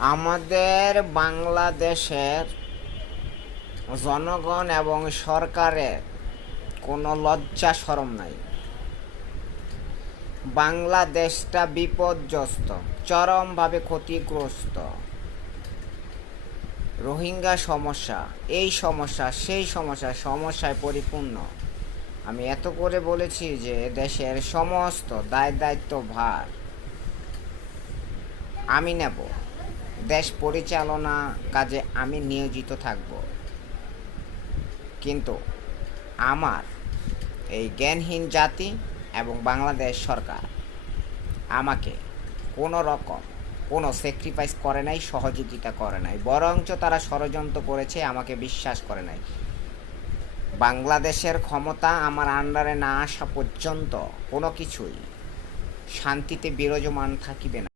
আমাদের বাংলাদেশের জনগণ এবং সরকারের কোনো লজ্জা শরম নাই। বাংলাদেশটা বিপর্যস্ত, চরমভাবে ক্ষতিগ্রস্ত। রোহিঙ্গা সমস্যা, এই সমস্যা সেই সমস্যা, সমস্যায় পরিপূর্ণ। আমি এত করে বলেছি যে দেশের সমস্ত দায়িত্ব ভার আমি নেব, দেশ পরিচালনা কাজে আমি নিয়োজিত থাকব। কিন্তু আমার এই জ্ঞানহীন জাতি এবং বাংলাদেশ সরকার আমাকে কোনো রকম কোনো স্যাক্রিফাইস করে নাই, সহযোগিতা করে নাই, বরঞ্চ তারা ষড়যন্ত্র করেছে, আমাকে বিশ্বাস করে নাই। বাংলাদেশের ক্ষমতা আমার আন্ডারে না আসা পর্যন্ত কোনো কিছুই শান্তিতে বিরাজমান থাকিবে না।